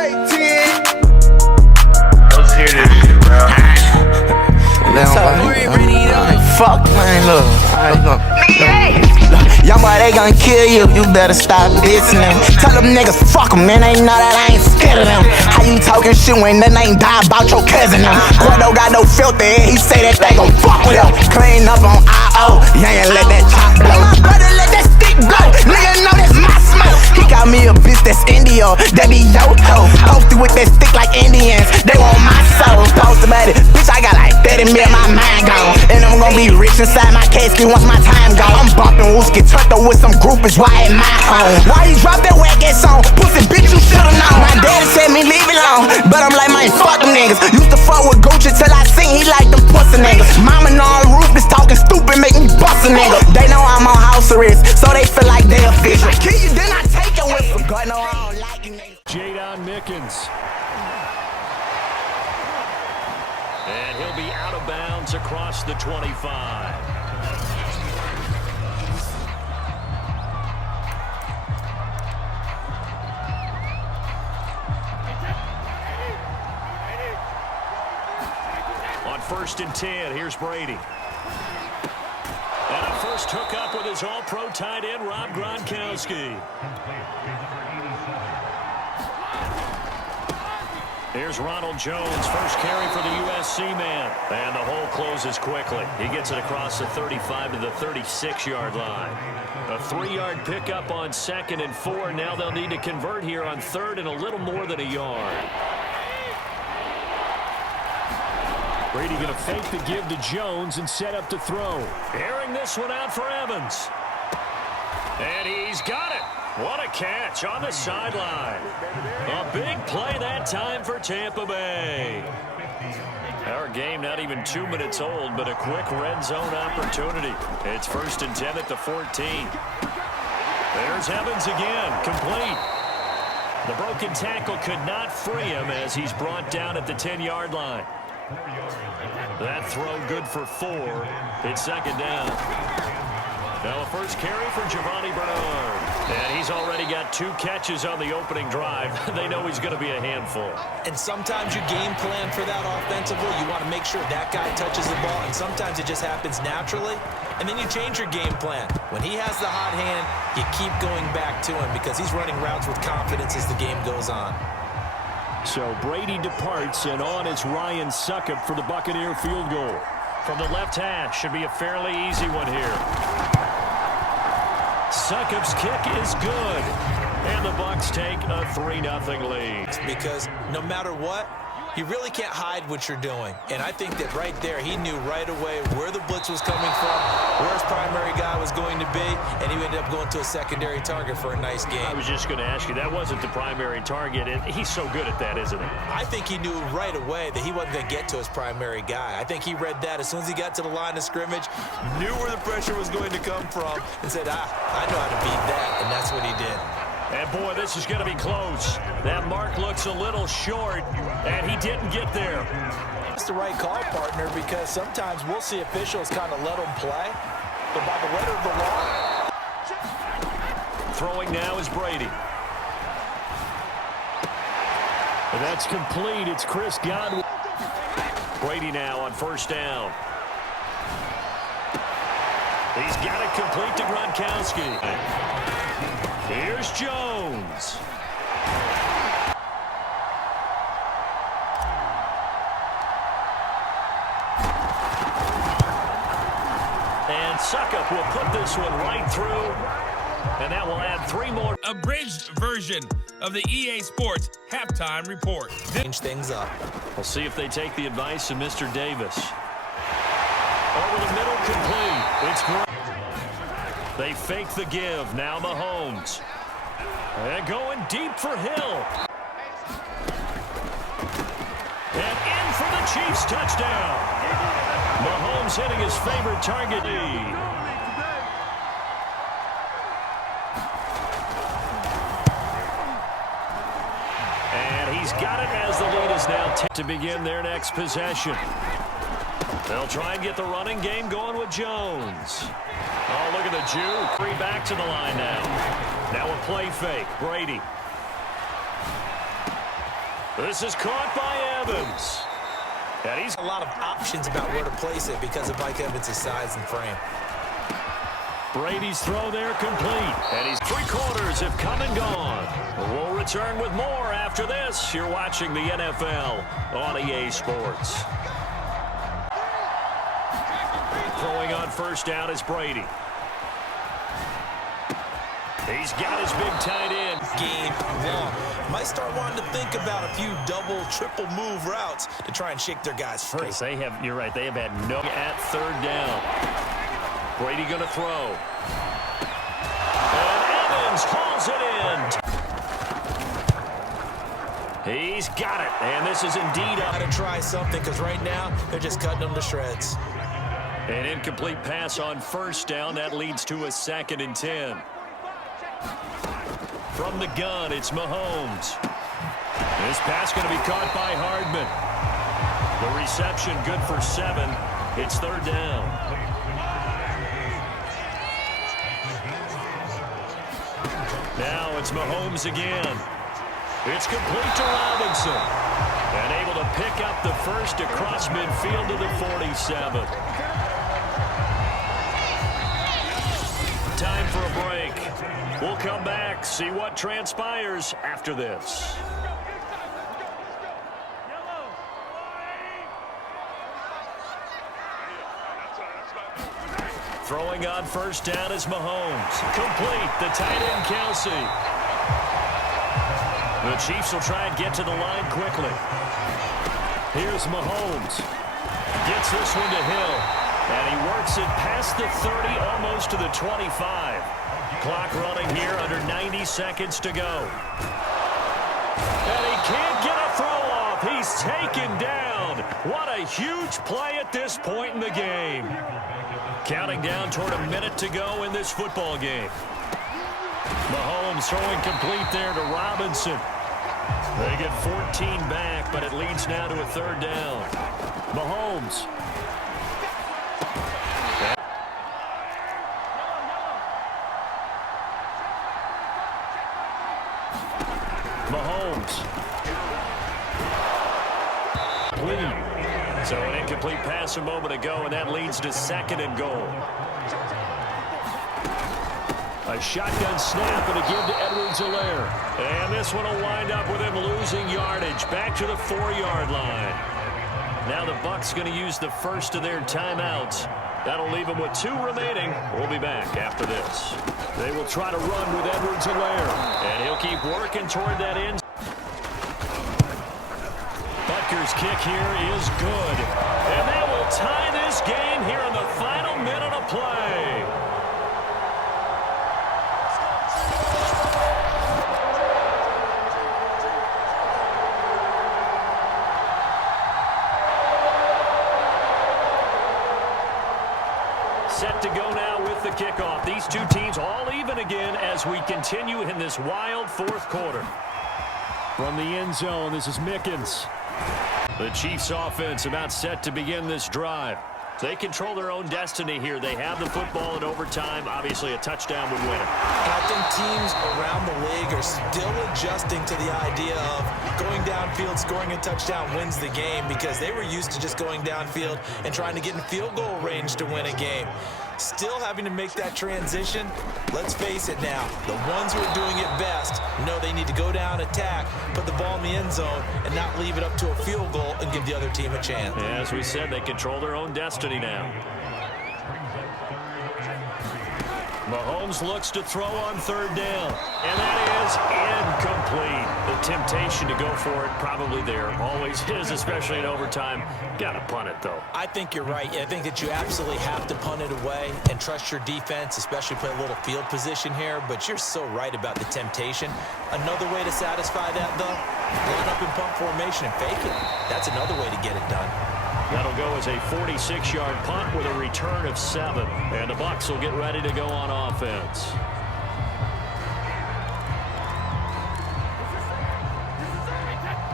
say 10. Let's hear this shit, bro. Fuck, man, look. Young boy, they gon' kill you. You better stop dissing them. Tell them niggas, fuck them, man. They know that I ain't scared of them. How you talking shit when that ain't die about your cousin? Them. Gordo got no filter, he say that they gon' fuck with him. Clean up on I.O. You ain't let that chop blow. My brother let that stick blow. Nigga know that's my smoke. He got me a bitch that's Indio. That be yo-ho. Posted with that stick like Indians. They want my soul. Post about it. Bitch, I got like 30 mil, my mind gone. And I'm gon' be rich inside my casket once my time gone. I'm bumping Wooski Turtle with some groupies, why at my home? Why you drop that whack ass song? Pussy bitch, you should've known. My daddy said me leave it alone, but I'm like, man, fuck them niggas. Used to fuck with Gucci till I seen he like them pussy niggas. Mama know I'm ruthless, talking stupid, make me bust a nigga. They know I'm on house arrest, so they feel like they official. I kill you, then I take it with them. God know I don't like you niggas. Jadon Mickens. And he'll be out of bounds across the 25. On 1st and 10, here's Brady. And a first hookup with his all-pro tight end, Rob Gronkowski. Here's Ronald Jones, first carry for the USC man. And the hole closes quickly. He gets it across the 35 to the 36-yard line. A 3-yard pickup on 2nd and 4. Now they'll need to convert here on 3rd and a little more than a yard. Brady going to fake the give to Jones and set up to throw. Airing this one out for Evans. And he's got it. What a catch on the sideline. A big play that time for Tampa Bay. Our game not even 2 minutes old, but a quick red zone opportunity. It's 1st and 10 at the 14. There's Evans again, complete. The broken tackle could not free him as he's brought down at the 10-yard line. That throw good for 4. It's 2nd down. Now a first carry for Giovanni Bernard. And he's already got 2 catches on the opening drive. They know he's going to be a handful. And sometimes you game plan for that offensively. You want to make sure that guy touches the ball. And sometimes it just happens naturally. And then you change your game plan. When he has the hot hand, you keep going back to him because he's running routes with confidence as the game goes on. So Brady departs, and on is Ryan Succop for the Buccaneer field goal. From the left hash, should be a fairly easy one here. Succop's kick is good. And the Bucs take a 3-0 lead. Because no matter what, you really can't hide what you're doing. And I think that right there, he knew right away where the blitz was coming from, where his primary guy was going to be, and he ended up going to a secondary target for a nice game. I was just going to ask you, that wasn't the primary target, and he's so good at that, isn't he? I think he knew right away that he wasn't going to get to his primary guy. I think he read that as soon as he got to the line of scrimmage, knew where the pressure was going to come from, and said, I know how to beat that, and that's what he did. And boy, this is going to be close. That mark looks a little short, and he didn't get there. That's the right call, partner, because sometimes we'll see officials kind of let them play, but by the letter of the law. Throwing now is Brady. And that's complete. It's Chris Godwin. Brady now on 1st down. He's got it complete to Gronkowski. Here's Jones. And Succop will put this one right through. And that will add 3 more. Abridged version of the EA Sports halftime report. Change things up. We'll see if they take the advice of Mr. Davis. Over the middle, complete. It's great. They fake the give. Now Mahomes. And going deep for Hill. And in for the Chiefs touchdown. Mahomes hitting his favorite target. And he's got it as the lead is now to begin their next possession. They'll try and get the running game going with Jones. Oh, look at the juke. 3 back to the line now. Now a play fake. Brady. This is caught by Evans. And he's A lot of options about where to place it because of Mike Evans' size and frame. Brady's throw there complete. And he's 3 quarters have come and gone. We'll return with more after this. You're watching the NFL on EA Sports. Throwing on first down is Brady. He's got his big tight end. Game long. Might start wanting to think about a few double, triple move routes to try and shake their guys free. Because they have, you're right, they have had no at third down. Brady going to throw. And Evans hauls it in. He's got it. And this is indeed Got to try something because right now they're just cutting them to shreds. an incomplete pass on first down. That leads to a 2nd and 10. From the gun, it's Mahomes. This pass going to be caught by Hardman. The reception good for 7. It's 3rd down. Now it's Mahomes again. It's complete to Robinson. And able to pick up the first across midfield to the 47. Time for a break. We'll come back, see what transpires after this. Throwing on first down is Mahomes. Complete, the tight end Kelsey. The Chiefs will try and get to the line quickly. Here's Mahomes. Gets this one to Hill. And he works it past the 30, almost to the 25. Clock running here, under 90 seconds to go. And he can't get a throw off. He's taken down. What a huge play at this point in the game. Counting down toward a minute to go in this football game. Mahomes throwing complete there to Robinson. They get 14 back, but it leads now to a 3rd down. Mahomes. Mahomes. Clean. So an incomplete pass a moment ago, and that leads to 2nd and goal. A shotgun snap and a give to Edwards-Helaire. And this one will wind up with him losing yardage back to the 4-yard line. Now the Bucs going to use the first of their timeouts. That'll leave them with 2 remaining. We'll be back after this. They will try to run with Edwards-Helaire. And he'll keep working toward that end. Butker's kick here is good. And they will tie this game here in the final minute of play. Set to go now with the kickoff. These two teams all even again as we continue in this wild 4th quarter. From the end zone, this is Mickens. The Chiefs offense about set to begin this drive. They control their own destiny here. They have the football in overtime. Obviously, a touchdown would win it. And I think teams around the league are still adjusting to the idea of going downfield, scoring a touchdown wins the game because they were used to just going downfield and trying to get in field goal range to win a game. Still having to make that transition. Let's face it now, the ones who are doing it best know they need to go down, attack, put the ball in the end zone, and not leave it up to a field goal and give the other team a chance. As we said, they control their own destiny now. Mahomes looks to throw on 3rd down, and that is incomplete. The temptation to go for it probably there. Always is, especially in overtime. Got to punt it, though. I think you're right. I think that you absolutely have to punt it away and trust your defense, especially play a little field position here, but you're so right about the temptation. Another way to satisfy that, though, line up in punt formation and fake it. That's another way to get it done. That'll go as a 46-yard punt with a return of 7. And the Bucs will get ready to go on offense.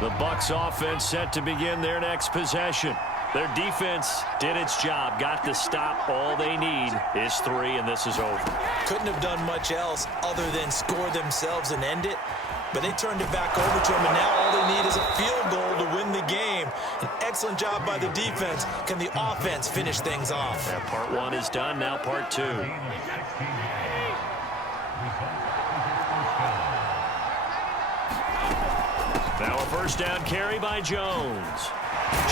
The Bucs offense set to begin their next possession. Their defense did its job, got the stop. All they need is 3, and this is over. Couldn't have done much else other than score themselves and end it. but they turned it back over to him, and now all they need is a field goal to win the game. An excellent job by the defense. Can the offense finish things off? That part one is done, now part two. Now a first down carry by Jones.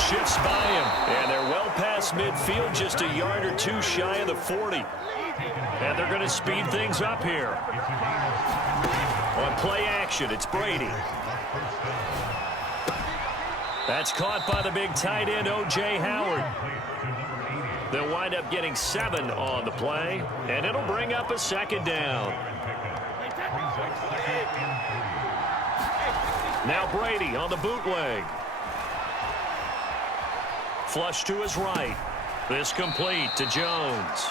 Shifts by him, and they're well past midfield, just a yard or two shy of the 40. And they're going to speed things up here. On play action, it's Brady. That's caught by the big tight end, O.J. Howard. They'll wind up getting 7 on the play, and it'll bring up a second down. Now Brady on the bootleg. Flush to his right. This complete to Jones.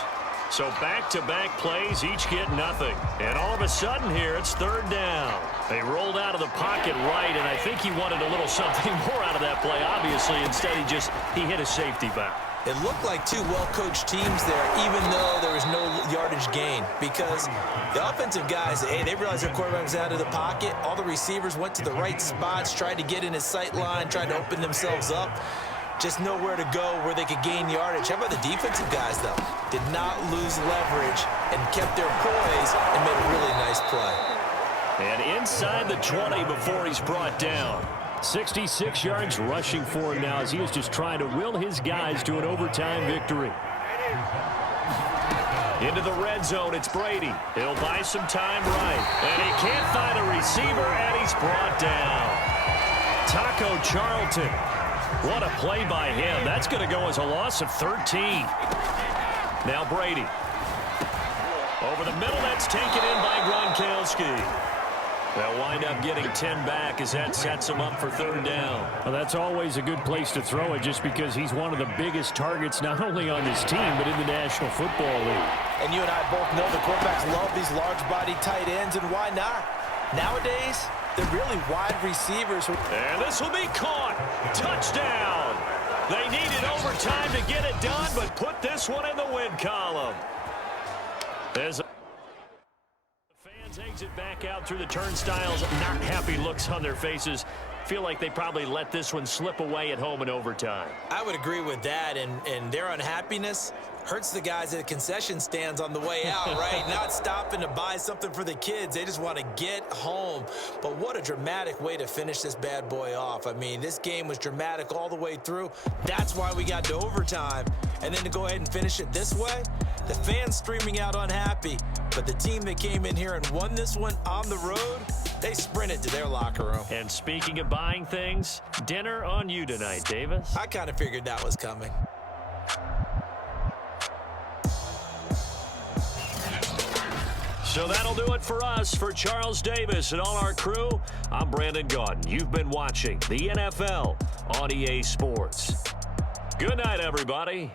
So back-to-back plays, each get nothing. And all of a sudden here, it's third down. They rolled out of the pocket right, and I think he wanted a little something more out of that play, obviously. Instead, he hit a safety back. It looked like two well-coached teams there, even though there was no yardage gain, because the offensive guys, hey, they realized their quarterback was out of the pocket. All the receivers went to the right spots, tried to get in his sight line, tried to open themselves up. Just nowhere to go where they could gain yardage. How about the defensive guys, though? Did not lose leverage and kept their poise and made a really nice play. And inside the 20 before he's brought down. 66 yards rushing for him now as he is just trying to will his guys to an overtime victory. Into the red zone, it's Brady. He'll buy some time right. And he can't find a receiver, and he's brought down. Taco Charlton. What a play by him. That's going to go as a loss of 13. Now Brady. Over the middle, that's taken in by Gronkowski. They'll wind up getting 10 back as that sets him up for third down. Well, that's always a good place to throw it just because he's one of the biggest targets not only on this team but in the National Football League. And you and I both know the quarterbacks love these large-bodied tight ends, and why not? Nowadays, they're really wide receivers. And this will be caught. Touchdown. They needed overtime to get it done, but put this one in the win column. There's exit back out through the turnstiles. Not happy looks on their faces. Feel like they probably let this one slip away at home in overtime. I would agree with that, and their unhappiness hurts the guys at the concession stands on the way out, right? Not stopping to buy something for the kids. They just want to get home. But what a dramatic way to finish this bad boy off. I mean, this game was dramatic all the way through. That's why we got to overtime. And then to go ahead and finish it this way, the fans streaming out unhappy. But the team that came in here and won this one on the road, they sprinted to their locker room. And speaking of buying things, dinner on you tonight, Davis. I kind of figured that was coming. So that'll do it for us. For Charles Davis and all our crew, I'm Brandon Gaudin. You've been watching the NFL on EA Sports. Good night, everybody.